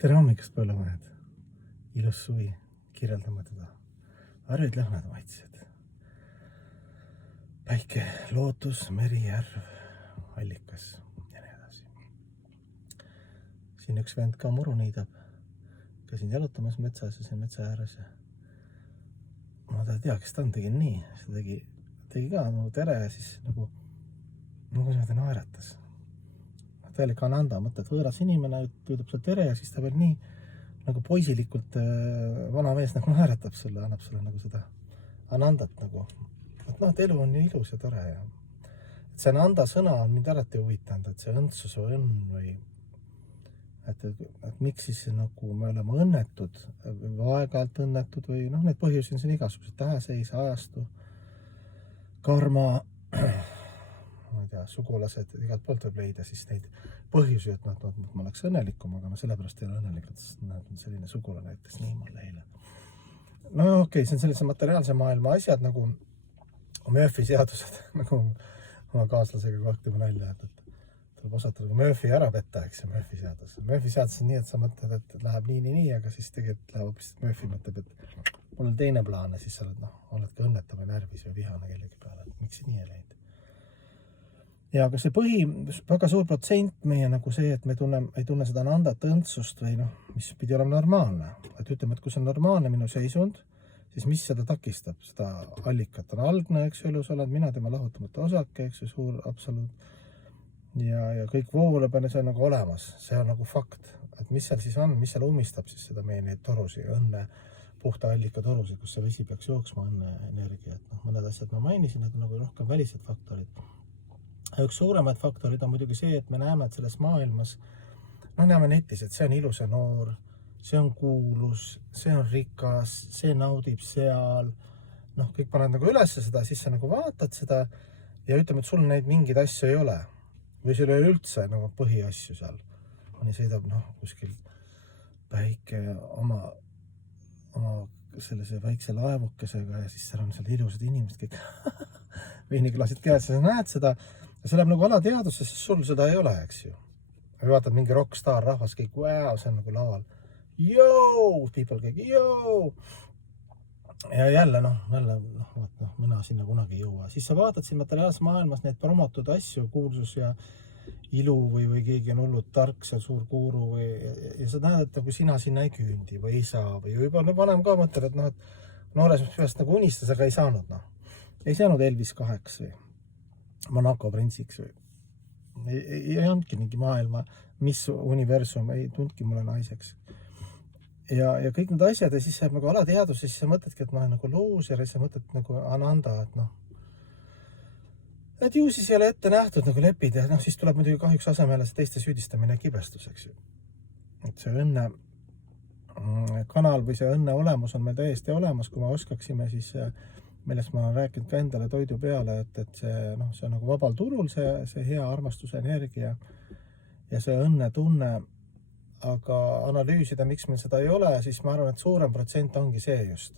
Tere hommikust, põllumehed! Ilus suvi, kirjeldame teda. Värvid, lõhnad, maitsed. Päike, lootus, meri, järv, allikas ja nii edasi. Siin üks vend ka muru niidab. Käisin jalutamas metsas ja siin metsa ääres. Ma ta ei tea, kes ta on, tegin nii. See tegi ka nagu tere ja siis nagu ta naeratas. Täielik Ananda, mõtled võõras inimene, ütleb sulle tere ja siis ta veel nii nagu poisilikult vana mees nagu naeratab sulle, annab sulle nagu seda Anandat nagu. Et elu on nii ilus ja tore. Ja see Ananda sõna on mind alati huvitanud, et see õndsus või õnn või et miks siis nagu me oleme õnnetud või aeg-ajalt õnnetud või neid põhjusi on siin igasugused täheseis, ajastu, karma, ma ei tea, sugulased, igalt poolt võib leida siis neid põhjusi, et ma oleks õnnelikum, aga sellepärast ei ole õnnelikud, sest selline sugulane ütles nii mulle eile. Okei, see on sellise materiaalse maailma asjad nagu Murphy seadused, nagu oma kaaslasega kohtime nalja, et tuleb osata nagu Murphy ära petta, eks see Murphy seadus. Murphy seadus on nii, et sa mõtled, et läheb nii, aga siis tegelikult läheb hoopis Murphy mõtleb, et mul on teine plaan ja siis sa oled ka õnnetav või närvis või vihane kellegi peale, et miks see nii ei läinud. Ja aga see väga suur protsent meie nagu see, et me ei tunne seda Anandat õndsust või mis pidi olema normaalne. Et ütleme, et kui see on normaalne minu seisund, siis mis seda takistab? Seda allikat on algne, eks ju, elus oled, mina tema lahutamata osake, eks ju, suur absoluut. Ja kõik vooleb ja see on nagu olemas. See on nagu fakt. Et mis seal siis on, mis seal umistab siis seda meie neid torusi, õnne, puhta allika torusi, kus see vesi peaks jooksma, õnne energia. Mõned asjad ma mainisin, et nagu rohkem välised faktorid. Üks suuremaid faktorid on muidugi see, et me näeme, et selles maailmas, näeme netis, et see on ilus ja noor, see on kuulus, see on rikas, see naudib seal. Kõik paned nagu üles seda, siis sa nagu vaatad seda ja ütleme, et sul neid mingeid asju ei ole. Või sul ei ole üldse nagu põhiasju seal. Mõni sõidab kuskil päike oma sellise väikse laevukesega ja siis seal on seal ilusad inimesed kõik veiniklaasid käes ja sa näed seda. Ja see läheb nagu alateadvusse, sest sul seda ei ole, eks ju. Või vaatad mingi rockstar rahvas, kõik, wow, see on nagu laval. Joo, people kõik, joo. Ja jälle, mina sinna kunagi ei jõua. Siis sa vaatad siin materiaalses maailmas neid promotud asju, kuulsus ja ilu või keegi on hullud tark, seal suur kuuru ja sa näed, et nagu sina sinna ei küündi või ei saa või juba vanem ka mõtled, et noores peast nagu unistas, aga ei saanud. Ei saanud Elvis 2 või Monaco printsiks või ei andki mingi maailma, mis universum ei tundki mulle naiseks. Ja kõik need asjad ja siis jääb nagu alateadus, siis sa mõtledki, et ma olen nagu looser ja sa mõtled nagu Ananda, et ju siis ei ole ette nähtud nagu lepid ja siis tuleb muidugi kahjuks asemele see teiste süüdistamine ja kibestuseks. Et see õnne kanal või see õnne olemus on meil täiesti olemas, kui me oskaksime siis millest ma olen rääkinud ka endale toidu peale, et see on nagu vabal turul, see hea armastuse energia ja see õnne tunne, aga analüüsida, miks meil seda ei ole, siis ma arvan, et suurem protsent ongi see just.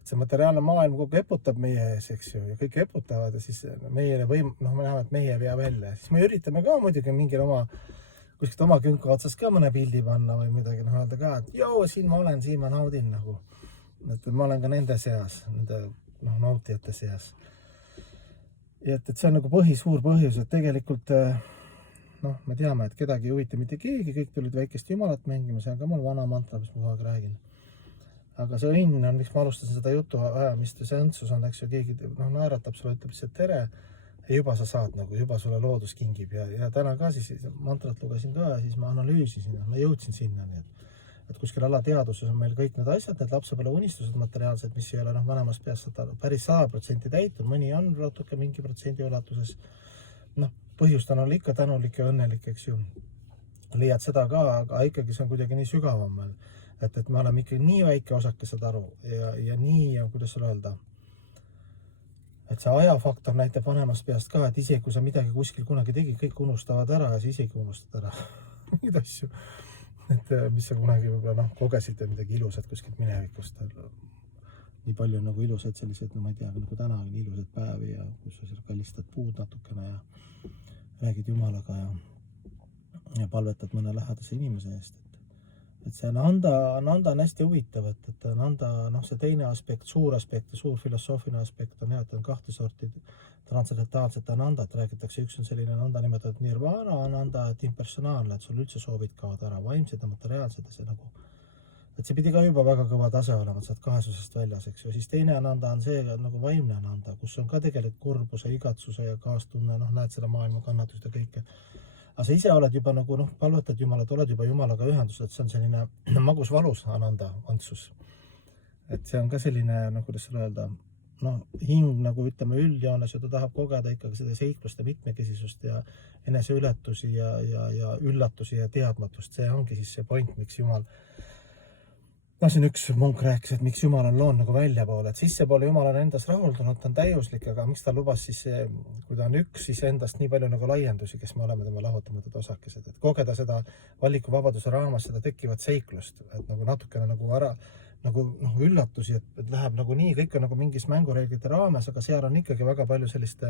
Et see materiaalne maailm kogu eputab meie ees, eks ju, ja kõik eputavad ja siis me näeme, et meie ei vea välja. Siis me üritame ka muidugi mingil kuskilt oma künka otsas ka mõne pildi panna või midagi öelda ka, et joo, siin ma olen, siin ma naudin nagu. Et ma olen ka nende seas, nende nautijate seas. Ja et see on nagu suur põhjus, et tegelikult me teame, et kedagi ei huvita mitte keegi, kõik tulid väikest jumalat mängima, see on ka mul vana mantra, mis ma kogu aeg räägin. Aga see õnn on, miks ma alustasin seda jutu ajamist ja see õndsus on, eks ju, keegi naeratab sulle, ütleb lihtsalt tere ja juba sa saad juba sulle loodus kingib ja täna ka siis mantrat lugesin ka ja siis ma analüüsisin, ma jõudsin sinna et kuskil alateaduses on meil kõik need asjad, need lapsepõlve unistused materiaalsed, mis ei ole vanemast peast päris 100% täitud, mõni on natuke mingi protsendi ulatuses. Põhjustan on ikka tänulik ja õnnelik, eks ju. Leiad seda ka, aga ikkagi see on kuidagi nii sügavam meil, et me oleme ikkagi nii väike osake seda aru ja nii, kuidas seda öelda, et see ajafaktor näitab vanemast peast ka, et isegi kui sa midagi kuskil kunagi tegid, kõik unustavad ära ja sa isegi unustad ära neid asju. Et mis sa kunagi võib-olla kogesid ja midagi ilusat kuskilt minevikust. Nii palju on nagu ilusad sellised, ma ei tea, nagu täna on ilusad päevi ja kus sa kallistad puud natukene ja räägid Jumalaga ja palvetad mõne lähedase inimese eest. et see Nanda on hästi huvitav, et Nanda, noh, see teine aspekt, suur filosoofiline aspekt on jah, et on kahte sorti transcendentaalset Anandat, räägitakse, üks on selline Nanda nimetatud nirvana Ananda, et impersonaalne, et sul üldse soovid kaovad ära, vaimsed ja materiaalsed ja see nagu, et see pidi ka juba väga kõva tase olema, et saad kahesusest väljas, eks ju, siis teine Ananda on see nagu vaimne Ananda, kus on ka tegelikult kurbuse, igatsuse ja kaastunne, noh, näed seda maailma kannatust ja kõike. Aga sa ise oled juba nagu, noh, palvetad Jumalat, oled juba Jumalaga ühendus, et see on selline magus valus Ananda antsus. Et see on ka selline, noh, kuidas sulle öelda, noh, hing nagu ütleme üldjoones ja ta tahab kogeda ikkagi seda seikluste mitmekesisust ja eneseületusi ja üllatusi ja teadmatust. See ongi siis see point, miks Jumal, noh, siin üks munk rääkis, et miks Jumal on loonud nagu väljapoole, et sissepoole Jumal on endas rahuldunud, ta on täiuslik, aga miks ta lubas siis, kui ta on üks, siis endast nii palju nagu laiendusi, kes me oleme tema lahutamatud osakesed, et kogeda seda valikuvabaduse raames, seda tekkivat seiklust, et nagu natukene nagu ära, nagu üllatusi, et läheb nagu nii, kõik on nagu mingis mängureeglite raames, aga seal on ikkagi väga palju sellist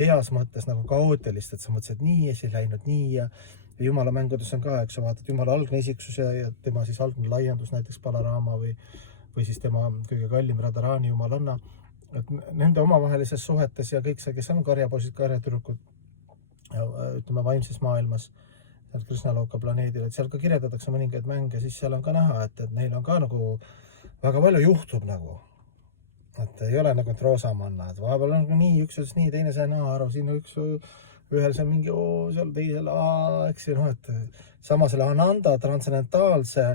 heas mõttes nagu kaootilist, et sa mõtlesid, et nii esi läinud, nii ja Jumala mängudes on ka, eks sa vaatad, Jumala algne isiksus ja tema siis algne laiendus, näiteks Palaraama või siis tema kõige kallim Radharani jumalanna, et nende omavahelises suhetes ja kõik see, kes on karjapoisid, karjatüdrukud, ütleme vaimses maailmas, Krishnaloka planeedil, et seal ka kirjeldatakse mõningaid mänge, siis seal on ka näha, et neil on ka nagu väga palju juhtub nagu, et ei ole nagu et roosamanna, et vahepeal on nii, üks ütles nii, teine sai aru, siin üks ühel seal mingi seal teisel eks ju, noh, et sama selle Ananda transcendentaalse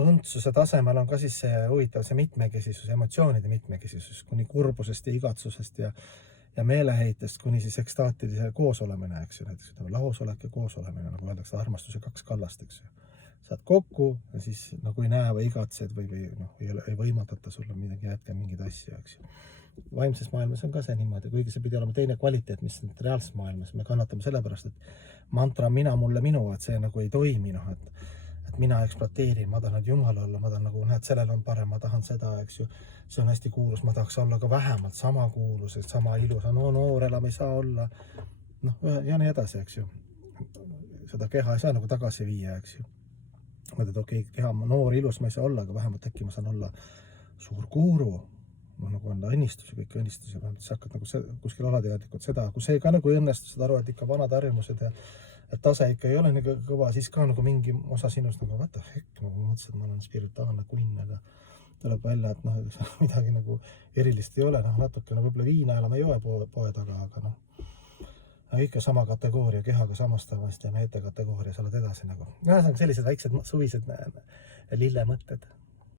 õndsuse tasemel on ka siis see huvitav, see mitmekesisus, emotsioonide mitmekesisus kuni kurbusest ja igatsusest ja meeleheitest kuni siis ekstaatilise koosolemine, eks ju, näiteks ütleme lahusolek ja koosolemine, nagu öeldakse, armastuse kaks kallast, eks ju. Saad kokku ja siis nagu ei näe või igatsed või noh, ei võimaldata sulle midagi jätka mingeid asju, eks ju. Vaimses maailmas on ka see niimoodi, kuigi see pidi olema teine kvaliteet, mis reaalses maailmas. Me kannatame sellepärast, et mantra mina, mulle, minu, et see nagu ei toimi, noh, et mina ekspluateerin, ma tahan Jumal olla, ma tahan nagu, näed, sellel on parem, ma tahan seda, eks ju. See on hästi kuulus, ma tahaks olla ka vähemalt sama kuulus, sama ilus, no noor enam ei saa olla, noh, ja nii edasi, eks ju. Seda keha ei saa nagu tagasi viia, eks ju. Mõtled, okei, keha noor, ilus ma ei saa olla, aga vähemalt äkki ma saan olla suur guru, nagu on õnnistusi, kõik õnnistusi, sa hakkad nagu kuskil alateadlikult seda, kui see ka nagu ei õnnestu, saad aru, et ikka vanad harjumused ja et tase ikka ei ole nii kõva, siis ka nagu mingi osa sinust nagu what the heck, nagu mõtlesin, et ma olen spirituaalne kunn, aga tuleb välja, et noh, midagi nagu erilist ei ole, noh, natukene võib-olla viina elama ei joe poe taga, aga noh, ikka sama kategooria, kehaga samastavast ja meete kategooria, sa oled edasi nagu. Sellised väiksed suvised lillemõtted.